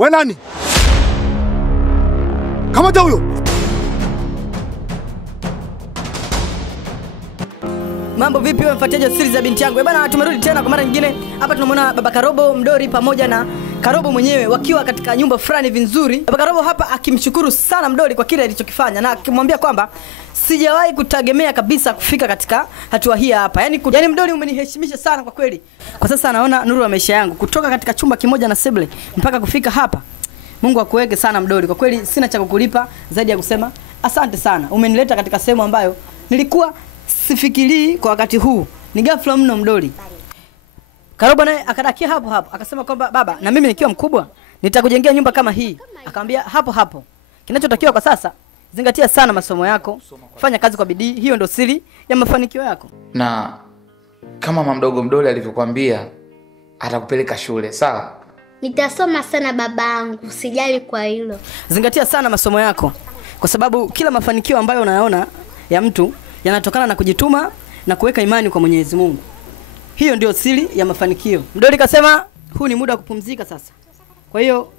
Wewe nani? Kamata huyo. Mambo vipi wewe mfuatiliaji siri za binti yangu? Bwana tumerudi tena kwa mara nyingine. Hapa tunamwona Baba Karobo Mdori pamoja na Karobo mwenyewe wakiwa katika nyumba fulani hivi nzuri. Baba Karobo hapa akimshukuru sana Mdori kwa kile alichokifanya na akimwambia kwamba sijawahi kutegemea kabisa kufika katika hatua hii hapa. Yaani Mdori umeniheshimisha sana kwa kweli. Kwa sasa naona nuru ya maisha yangu kutoka katika chumba kimoja na sebule mpaka kufika hapa. Mungu akuweke sana Mdori. Kwa kweli sina cha kukulipa zaidi ya kusema asante sana. Umenileta katika sehemu ambayo nilikuwa sifikiri kwa wakati huu. Ni ghafla mno Mdori. Karobo naye akadakia hapo hapo. Akasema kwamba baba, na mimi nikiwa mkubwa nitakujengea nyumba kama hii. Akamwambia hapo hapo. Kinachotakiwa kwa sasa, zingatia sana masomo yako. Fanya kazi kwa bidii. Hiyo ndio siri ya mafanikio yako. Na kama mama mdogo Mdori alivyokuambia atakupeleka shule, sawa? Nitasoma sana babangu, usijali kwa hilo. Zingatia sana masomo yako. Kwa sababu kila mafanikio ambayo unayaona ya mtu yanatokana na kujituma na kuweka imani kwa Mwenyezi Mungu. Hiyo ndio siri ya mafanikio. Mdori kasema huu ni muda wa kupumzika sasa. Kwa hiyo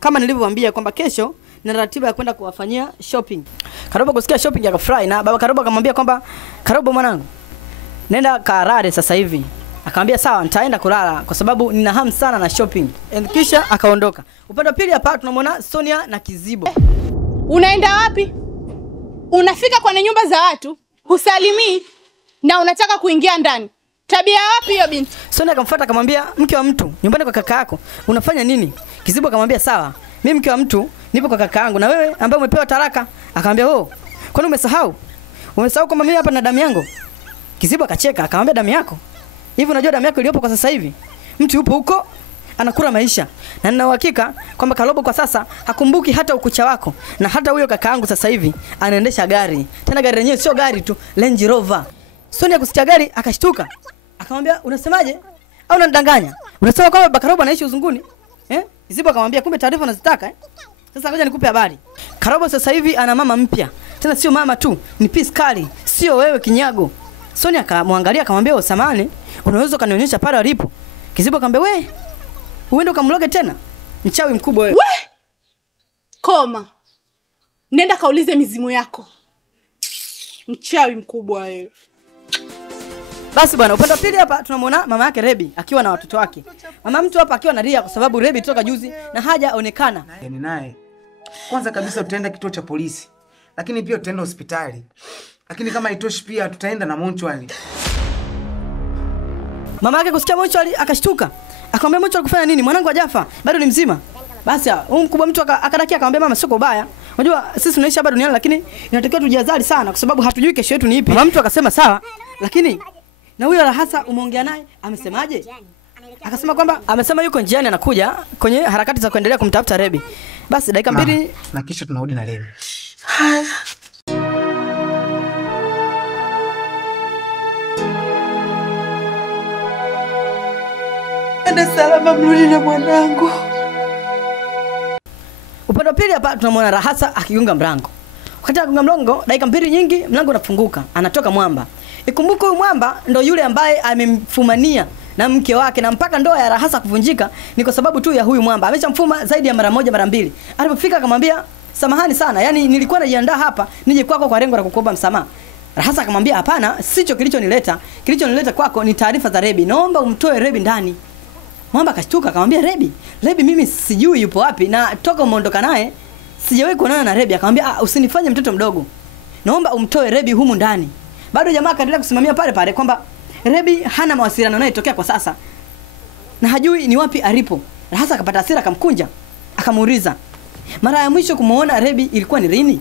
kama nilivyowaambia kwamba kesho nina ratiba ya kwenda kuwafanyia shopping. Karobo kusikia shopping akafurahi na baba Karobo akamwambia kwamba Karobo mwanangu, nenda karare sasa hivi. Akamwambia sawa, nitaenda kulala kwa sababu nina hamu sana na shopping. Kisha akaondoka. Upande wa pili hapa tunamwona Sonia na Kizibo. Unaenda wapi? Unafika kwenye nyumba za watu, husalimii na unataka kuingia ndani. Tabia wapi hiyo binti? Sonia akamfuata akamwambia mke wa mtu, nyumbani kwa kaka yako, unafanya nini? Kizibo akamwambia sawa, mimi mke wa mtu nipo kwa kaka yangu na wewe ambaye umepewa taraka. Akamwambia oh, kwani umesahau? Umesahau kwamba mimi hapa na damu yangu? Kizibo akacheka akamwambia damu yako? Hivi unajua damu yako iliyopo kwa sasa hivi? Mtu yupo huko anakula maisha. Na nina uhakika kwamba Karobo kwa sasa hakumbuki hata ukucha wako. Na hata huyo kaka yangu sasa hivi anaendesha gari. Tena gari lenyewe sio gari tu, Range Rover. Sonia kusikia gari akashtuka. Akamwambia unasemaje? Au unanidanganya? Unasema kwamba Baba Karobo anaishi uzunguni? Kizibo akamwambia kumbe taarifa unazitaka Sasa ngoja nikupe habari. Karobo sasa hivi ana mama mpya. Tena sio mama tu, ni Peace Kali. Sio wewe kinyago. Sonia akamwangalia akamwambia samani, unaweza kanionyesha pale alipo? Kizibo akamwambia we, uende ukamloge tena? Mchawi mkubwa wewe. We! Koma. Nenda kaulize mizimu yako. Mchawi mkubwa wewe. Basi bwana, upande wa pili hapa tunamwona mama yake Rebi akiwa na watoto wake. Mama mtu hapa akiwa analia kwa sababu Rebi toka juzi na hajaonekana. Yaani naye kwanza kabisa tutaenda kituo cha polisi. Lakini pia tutaenda hospitali. Lakini kama itoshi pia tutaenda na mortuary. Mama yake kusikia mortuary akashtuka. Akamwambia mortuary kufanya nini? Mwanangu hajafa, bado ni mzima. Basi huyu mkubwa mtu akadakia akamwambia mama sio baya. Unajua sisi tunaishi hapa duniani lakini inatakiwa tujihadhari sana kwa sababu hatujui kesho yetu ni ipi. Mama mtu akasema sawa, lakini na huyo Rahasa umeongea naye amesemaje? Akasema kwamba amesema yuko njiani anakuja kwenye harakati za kuendelea kumtafuta Rebi. Basi dakika mbili na kisha tunarudi na Rebi. Enda salama mrudi na mwanangu. Upande wa pili hapa tunamwona Rahasa akigonga mlango. Wakati anagonga mlango, dakika mbili nyingi mlango unafunguka. Anatoka Mwamba. Ikumbuke huyu Mwamba ndo yule ambaye amemfumania na mke wake na mpaka ndoa ya Rahasa kuvunjika ni kwa sababu tu ya huyu Mwamba. Ameshamfuma zaidi ya mara moja mara mbili. Alipofika akamwambia samahani sana, yani nilikuwa najiandaa hapa nije kwako kwa lengo la kukuomba msamaha. Rahasa akamwambia hapana, sicho kilichonileta. Kilichonileta kwako ni taarifa za Rebi. Naomba umtoe Rebi ndani. Mwamba akashtuka akamwambia Rebi mimi sijui yupo wapi na toka umeondoka naye sijawahi kuonana na Rebi. Akamwambia usinifanye mtoto mdogo. Naomba umtoe Rebi humu ndani. Bado jamaa akaendelea kusimamia pale pale kwamba Rebi hana mawasiliano naye tokea kwa sasa. Na hajui ni wapi alipo. Rahasa akapata hasira akamkunja. Akamuuliza, "Mara ya mwisho kumuona Rebi ilikuwa ni lini?"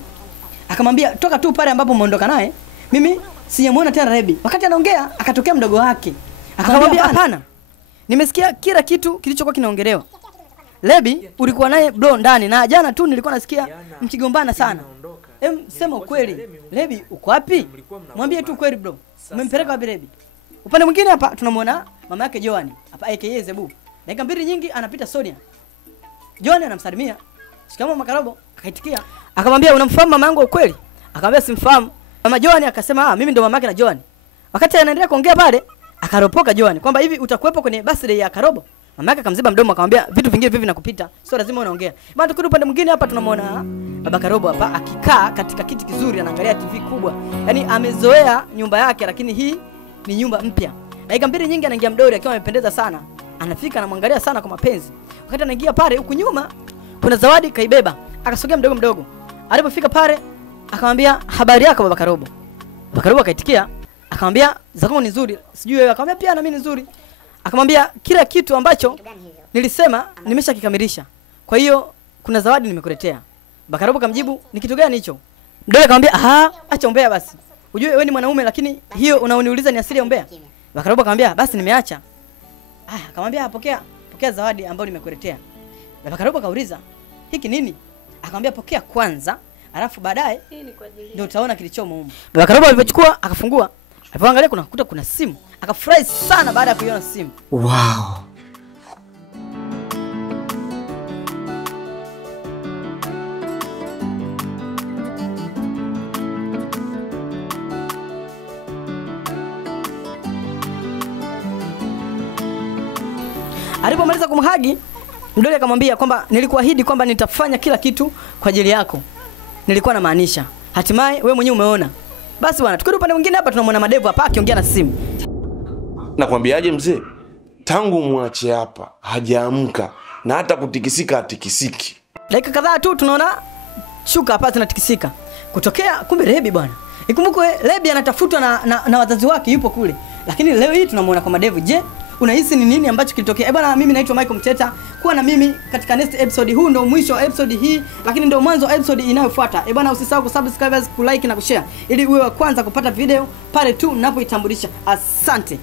Akamwambia, "Toka tu pale ambapo umeondoka naye, mimi sijamuona tena Rebi." Wakati anaongea akatokea mdogo wake. Akamwambia, "Hapana. Nimesikia kila kitu kilichokuwa kinaongelewa. Rebi ulikuwa naye bro ndani na jana tu nilikuwa nasikia mkigombana sana. Sema ukweli. Rebi uko wapi? Mwambie tu kweli bro. Umempeleka wapi Rebi?" Upande mwingine hapa tunamwona mama yake Joani, hapa aka Zebu. Dakika mbili nyingi anapita Sonia. Joani anamsalimia. Shikamoo Mama Karobo, akaitikia. Akamwambia unamfahamu mama yangu ukweli? Akamwambia simfahamu. Mama Joani akasema mimi ndo mama yake na Joani. Wakati anaendelea kuongea pale, akaropoka Joani kwamba hivi utakuepo kwenye birthday ya Karobo. Mama yake akamziba mdomo akamwambia vitu vingine vivi vinakupita. Sio lazima unaongea. Bwana tukirudi upande mwingine hapa tunamwona baba Karobo hapa akikaa katika kiti kizuri anaangalia TV kubwa. Yaani amezoea nyumba yake lakini hii ni nyumba mpya. Dakika mbili nyingi anaingia mdoli akiwa amependeza sana. Anafika anamwangalia sana kwa mapenzi. Wakati anaingia pale huku nyuma kuna zawadi kaibeba. Akasogea mdogo. Alipofika pale akamwambia habari yako baba Karobo. Baba Karobo akaitikia akamwambia zako ni nzuri. Sijui wewe akamwambia pia na mimi ni nzuri. Akamwambia kila kitu ambacho nilisema nimeshakikamilisha. Kwa hiyo kuna zawadi nimekuletea. Baba Karobo kamjibu ni kitu gani hicho? Mdoli akamwambia acha umbea basi. Unajua wewe ni mwanaume lakini hiyo unaoniuliza ni asili ya umbea. Baba Karobo akamwambia basi nimeacha. Akamwambia pokea zawadi ambayo nimekuletea. Baba Karobo kauliza hiki nini? Akamwambia pokea kwanza, alafu baadaye ndio utaona kilichomo humo. Baba Karobo alipochukua akafungua. Alipoangalia kuna simu. Akafurahi sana baada ya kuiona simu. Wow. Alipomaliza kumhagi, mdoli akamwambia kwamba nilikuahidi kwamba nitafanya kila kitu kwa ajili yako. Nilikuwa na maanisha. Hatimaye wewe mwenyewe umeona. Basi bwana, tukirudi upande mwingine hapa tunamwona Madevu hapa akiongea na simu. Nakwambiaje mzee? Tangu mwache hapa hajaamka na hata kutikisika atikisiki. Dakika kadhaa tu tunaona shuka hapa zinatikisika. Kutokea kumbe Rebi bwana. Ikumbukwe Rebi anatafutwa na wazazi wake yupo kule. Lakini leo hii tunamuona kwa Madevu. Je, unahisi ni nini ambacho kilitokea? Bwana mimi naitwa Michael Mteta. Kuwa na mimi katika next episode. Huu ndio mwisho wa episode hii, lakini ndio mwanzo wa episode inayofuata. Bwana usisahau kusubscribe, kulike na kushare ili uwe wa kwanza kupata video pale tu ninapoitambulisha. Asante.